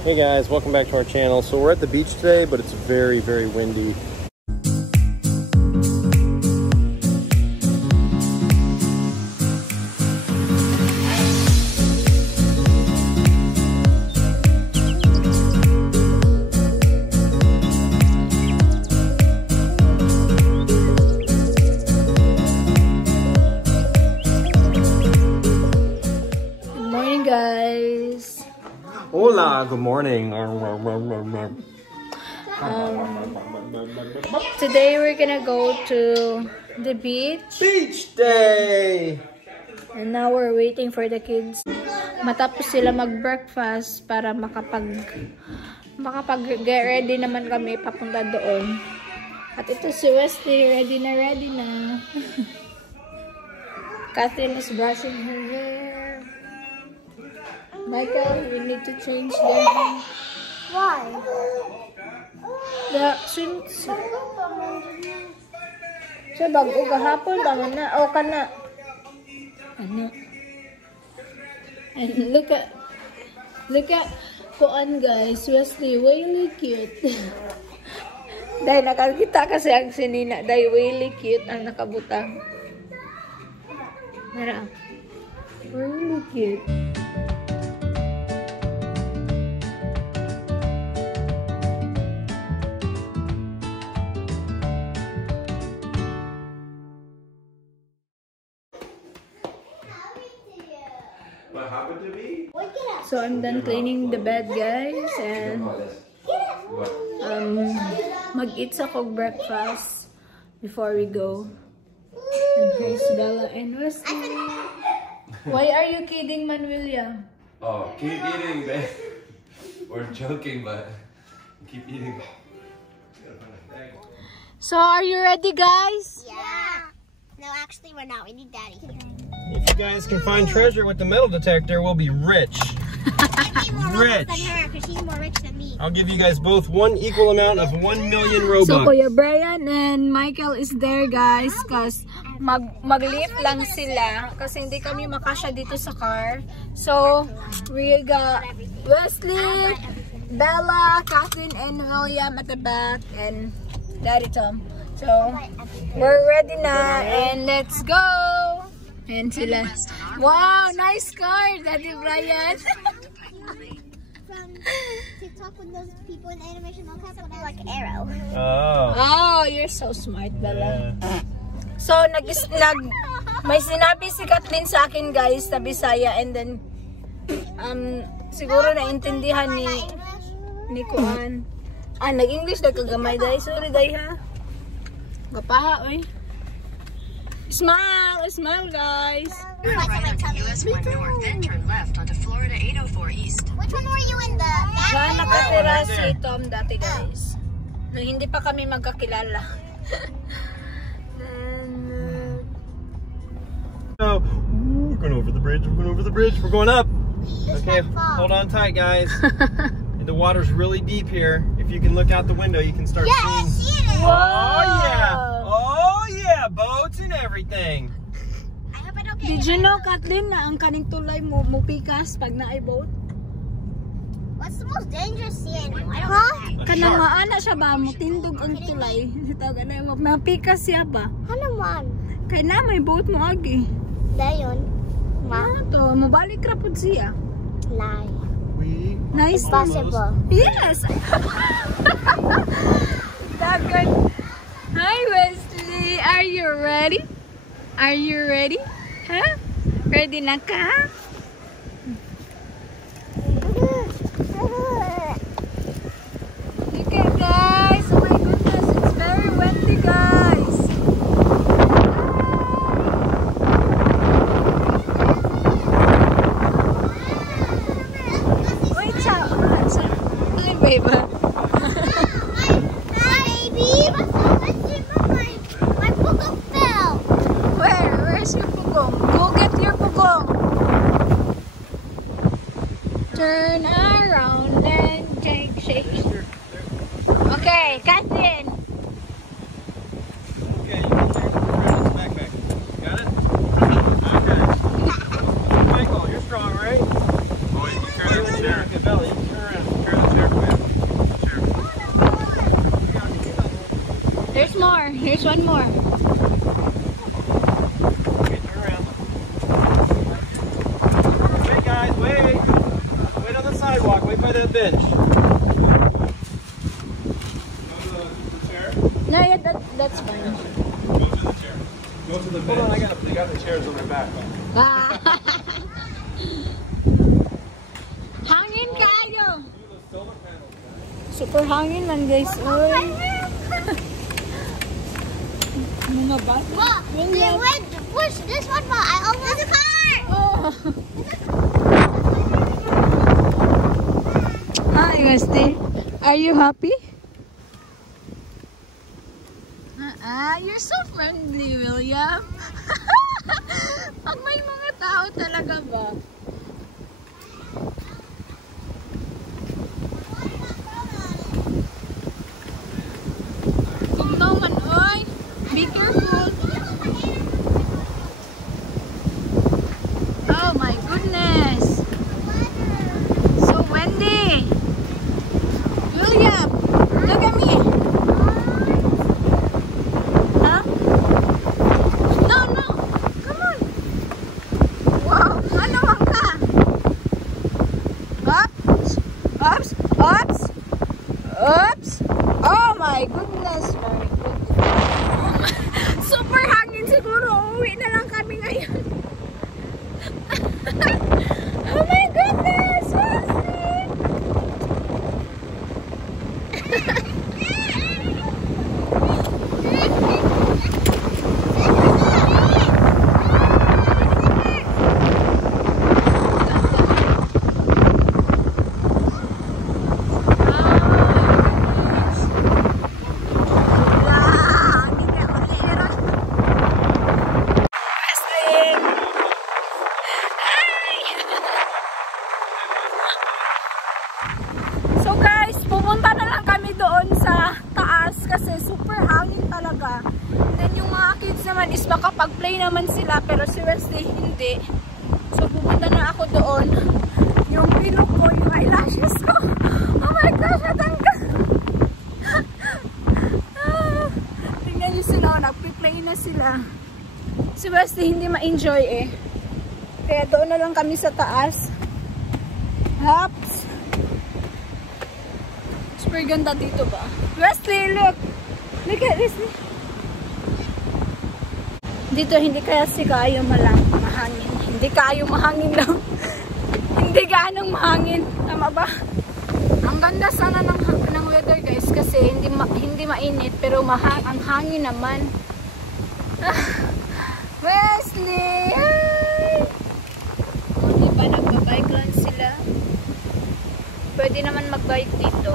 Hey guys, welcome back to our channel. So we're at the beach today, but it's very, very windy. Guys, Hola, good morning. Today we're gonna go to the beach. Beach day! And now we're waiting for the kids. Matapos sila mag-breakfast para makapag-get ready naman kami papunta doon. At ito si Wesley, ready na. Catherine is brushing her hair. Michael, we need to change their hair. Why? The swimsuit. So, bago kahapon, tama na. O, kana. Ano? And look at Kuan guys. Wesley, really cute. Dahil nakakita kasi ang sinina. Dahil really cute ang nakabutang. Mara. Really cute. What happened to me? So I'm done cleaning the bed, guys, and mag-eat ako breakfast before we go. And here's Bella and Wesley. Why are you kidding, Manuelia? Oh, keep eating, babe. We're joking, but keep eating. So are you ready, guys? Yeah. No, actually, we're not. We need Daddy here. If you guys can find treasure with the metal detector, we'll be rich. I'd be more Rich. than her because she's more rich than me. I'll give you guys both one equal amount of 1 million Robux. So Kuya Brian and Michael is there, guys, cause mag-lift lang sila kasi hindi kami makasya dito sa car. So we got Wesley, Bella, Catherine, and William at the back, and Daddy Tom. So we're ready na, and let's go. And sila. Wow, nice car, Daddy Brian. From TikTok, when those people in animation don't have something like arrow. Oh. Oh, you're so smart, Bella. So may sinabi si Kathleen sa akin, guys, sa Bisaya, and then siguro naintindihan ni Kuan. Nag-English na kagamay, dahil. Sorry, dahil ha. Gapaha, oy. Smile, guys. Turn right onto US 1 North, then turn left onto Florida 804 East. Which one were you in the? Saan nakatira si Tom dati, guys? Nung hindi pa kami magkakilala. So, we're going over the bridge. We're going up. Okay, hold on tight, guys. The water's really deep here. If you can look out the window, you can start seeing. See it. Oh yeah, boats and everything. I hope I don't get Did you know, Kathleen, na ang kaning tulay mo pikas pag na-boat? What's the most dangerous sea animal? I don't know. Kanang maana siya ba? Mutindog ang tulay. Tawag na mo. Mapikas siya ba? Ano man? Kaya na may boat mo agi. Dayon. Ano to? Mabalik rapod siya. Lie. Nice. Possible. Yes! Dagan. Hi, Wesley. Are you ready? Are you ready? Huh? Ready na ka? Look at, guys. Oh my goodness. It's very windy, guys. Wait, ciao. Hi, baby. Where's your pugong? Go get your pugong. Turn around and shake. Okay, Catherine. Okay, you can turn this backpack. Got it? Okay. Michael, you're strong, right? Oh, you can turn it. Okay, Belly, you can turn around. more. Here's one more. Okay, turn around. Wait, guys, wait. Wait on the sidewalk. Wait by that bench. No, yeah, that's fine. Go to the chair. Go to the bench. Hold on, They got the chairs on their back. Hangin kayo. Super hangin man guys. Oy. Mga bata. Well, they went push this one, but I almost. There's a car! Oh. Hi, Westy. Are you happy? You're so friendly, William. Pag may mga tao talaga ba? Kung naman, oy, be careful. Oh my goodness. So windy. William, look at me. Huh? No, no. Come on. Wow, ano bang ka? Oops. Oops. Oops. Oops. Oh my goodness. My goodness. Super hangin siguro. Uwi na lang kami ngayon. Oh my goodness! So guys, pupunta na lang kami doon sa taas kasi super hangin talaga. Then yung mga kids naman is makapag-play naman sila pero si Wesley hindi. So pupunta na ako doon. Yung pilok ko, yung eyelashes ko. Oh my gosh, natanggal. Tingnan nyo sila, nag-play na sila. Si Wesley hindi ma-enjoy eh. Kaya doon na lang kami sa taas. Hops! Super ganda dito ba? Wesley, look! Look at this! Dito hindi kaya kayo mahangin. Hindi kayo mahangin lang. Hindi ganong mahangin. Tama ba? Ang ganda sana ng weather guys kasi hindi mainit pero ang hangin naman. Wesley! Hi! Diba nagbabike lang sila? Pwede naman magbike dito.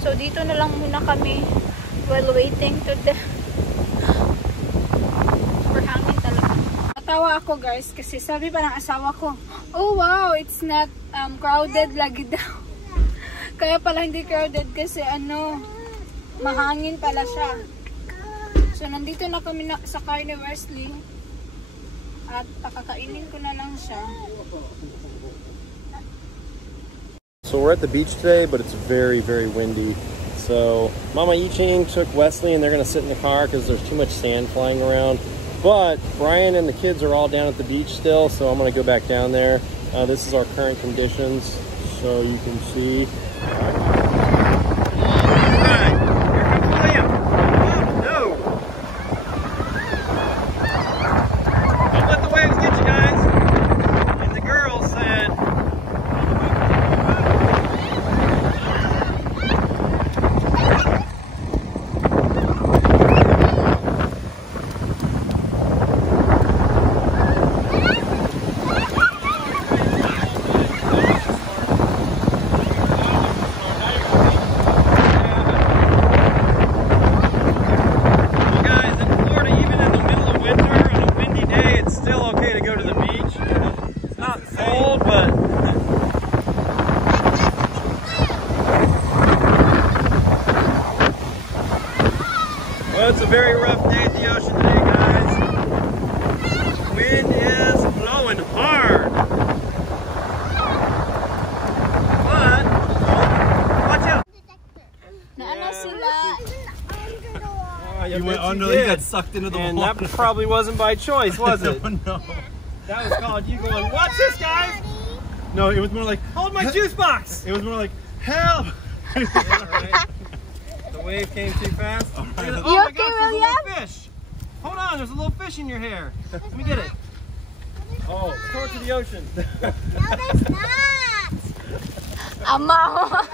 So dito na lang muna kami while waiting to the super hangin talaga. Natawa ako guys kasi sabi pa ng asawa ko, oh wow, it's not crowded lagi daw. Kaya pala hindi crowded kasi mahangin pala siya. So nandito na kami sa car ni Wesley at pakakainin ko na lang siya. So we're at the beach today, but it's very, very windy. So Mama Yiching took Wesley and they're going to sit in the car because there's too much sand flying around. But Brian and the kids are all down at the beach still, so I'm going to go back down there. This is our current conditions, so you can see. It's a very rough day at the ocean today, guys. Wind is blowing hard. But, watch out. did. Sucked into the and water. that probably wasn't by choice, was it? No. That was called you going, "Watch this, guys!" No, it was more like, Hold my juice box! it was more like, help! Right. The wave came too fast. All right. Oh You my okay, gosh, there's a William? little fish. Hold on, there's a little fish in your hair. Let me get it. Oh, throw it to the ocean. No, there's not. Ama.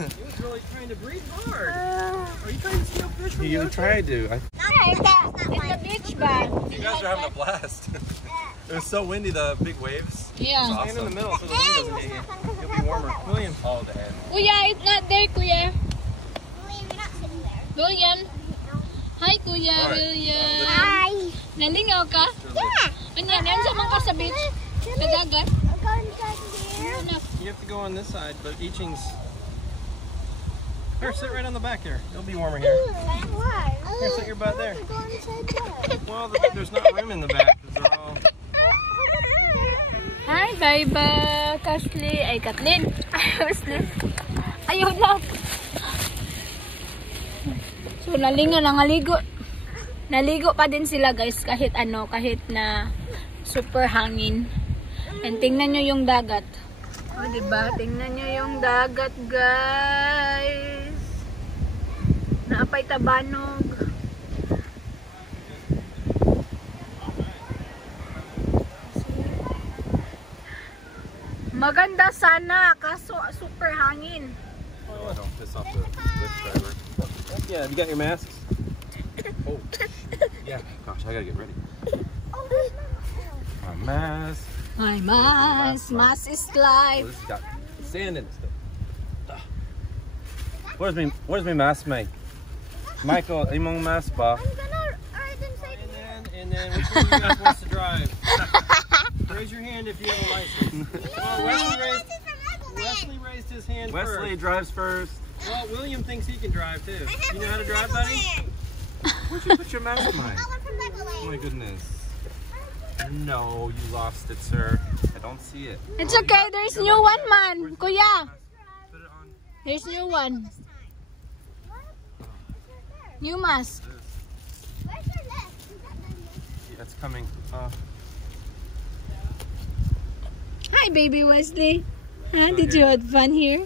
He was really trying to breathe hard. Are you trying to steal fish from the You ocean? tried to. It's the beach ba? You guys are having a blast. It was so windy, the big waves. Yeah. Stand in the middle so the wind doesn't hit you. You'll be warmer. William. Oh, damn. Kuya, it's not there, Kuya. William, you're not sitting there. William. Hi, Kuya. Alright. William. Hi. Nalingaw ka? Yeah. Ano yan? Yan sa mga ka sa beach? Sa dagat? I'm going inside here. Ano? You have to go on this side, but Iching's... Here, sit right on the back here. It'll be warmer here. Why? Here, sit your butt there. Go inside there. Well, there's not room in the back because they're all... Hi, Baiba. Kathleen. Ay, Kathleen. Kathleen. Ayun na. So, naligo. Naligo pa din sila, guys, kahit ano, kahit na super hangin. And tingnan nyo yung dagat. O, diba? Tingnan nyo yung dagat, guys. Naapay tabanog. Maganda sana, kaso super hangin. Oh, don't piss off the lift driver. Yeah, you got your masks? Oh. Yeah. Gosh, I gotta get ready. My mask. Ay, mas is Oh, life. this has got sand in it still. Where's my mask, Mike? Michael, imong mask ba? I'm gonna ride inside And then which one of you guys wants to drive? Raise your hand if you have a license. Well, Wesley raised his hand Wesley first. drives first. Well, William thinks he can drive too. You know how to drive, buddy? Where'd you put your mask, Mike? I went from Oh Legoland. my goodness. No, you lost it, sir. I don't see it. It's okay, there's new one, man. Kuya, Put it on. there's new one. This time. What? New mask. Where's your left? Is that my left? Yeah, it's coming. Hi, baby Wesley. Huh? Did you have fun here?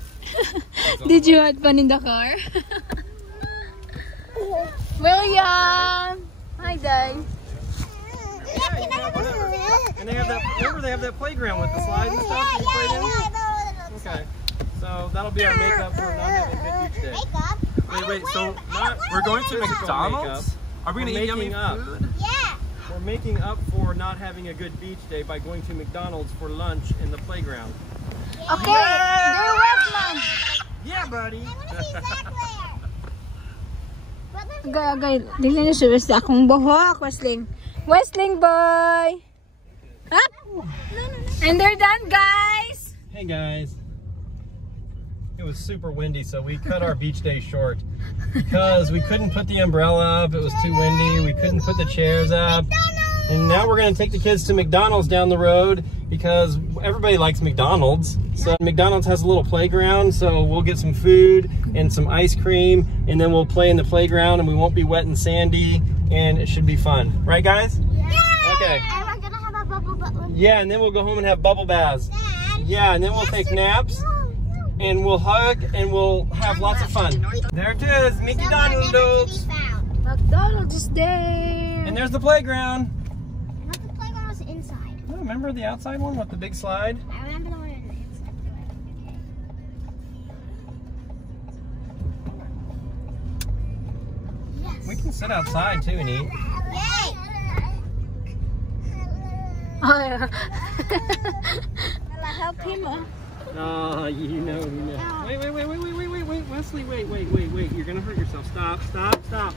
Did you have fun in the car? William! Hi, Dad. And they have that. Remember, they have that playground with the slides and stuff that you played in. Okay, so that'll be our makeup for not having a good beach day. Makeup. Wait, so we're going to McDonald's? Are we We're gonna eat yummy making up. food? Yeah. We're making up for not having a good beach day by going to McDonald's for lunch in the playground. Okay, you're wet, man. Yeah, buddy. I want to see Zach there. Agay, dili na siya Wesley. Akong buhok, Wesling. Wesling boy! Up! And they're done, guys! Hey guys. It was super windy, so we cut our beach day short because we couldn't put the umbrella up. It was too windy. We couldn't put the chairs up. And now we're going to take the kids to McDonald's down the road because everybody likes McDonald's. So McDonald's has a little playground, so we'll get some food and some ice cream, and then we'll play in the playground, and we won't be wet and sandy, and it should be fun. Right, guys? Yeah. Okay. And we're gonna have a bubble butt. Yeah, and then we'll go home and have bubble baths. Dad. Yeah, and then we'll take naps, No. and we'll hug, and we'll have lots of fun. There it is, Mickey Somewhere never to Donalds. be found. McDonald's is there! And there's the playground. Not the playground was inside. Oh, remember the outside one with the big slide? I remember the one in the inside. Yes. We can sit outside too and eat. Yay! Oh, yeah. Well, I help him, huh? Oh, you know. Wait, Wesley, wait. You're gonna hurt yourself. Stop.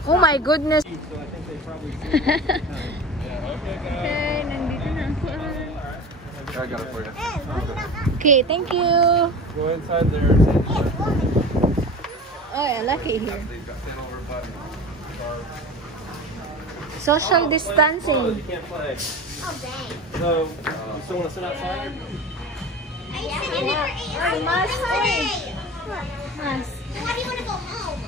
Oh my goodness. So I think they probably see it. Yeah, okay, guys. Okay, nandito na ako. I got it for you. Hey, look at that. Okay, thank you. Go inside there and say Oh, yeah, lucky here. They've got sand over by our Social distancing. you can't play. Oh, dang. So, you still want to sit outside? Are you sitting there for 8 hours? Mas. Why do you want to go home?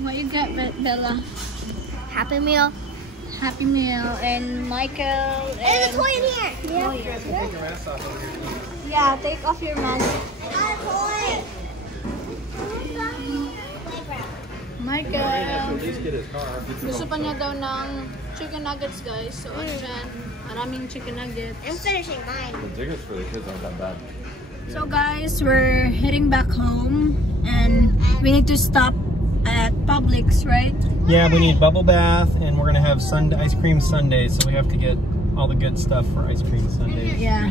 What you got, Bella? Happy Meal. Happy Meal. And Michael. There's a toy in here. Yeah. Yeah, take off your mask. I got a toy. Michael. Get his car. Gusto pa niya daw ng chicken nuggets, guys. So, ano dyan? Maraming chicken nuggets. I'm finishing mine. The tickets for the kids aren't that bad. So, guys, we're heading back home. And we need to stop at Publix, right? Yeah, we need bubble bath, and we're gonna have ice cream sundaes. So we have to get all the good stuff for ice cream sundaes. Yeah.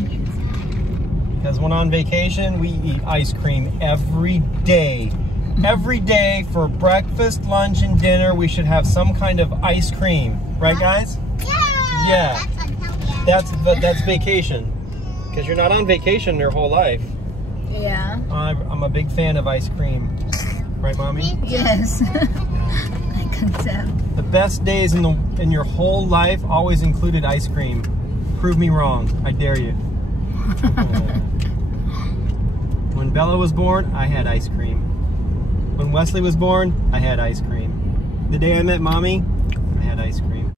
Because when on vacation, we eat ice cream every day. Every day for breakfast, lunch, and dinner, we should have some kind of ice cream. Right, guys? Yeah. Yeah. That's vacation. Because you're not on vacation your whole life. Yeah. I'm a big fan of ice cream. Right, Mommy? Yes. I can tell. The best days in your whole life always included ice cream. Prove me wrong. I dare you. When Bella was born, I had ice cream. When Wesley was born, I had ice cream. The day I met Mommy, I had ice cream.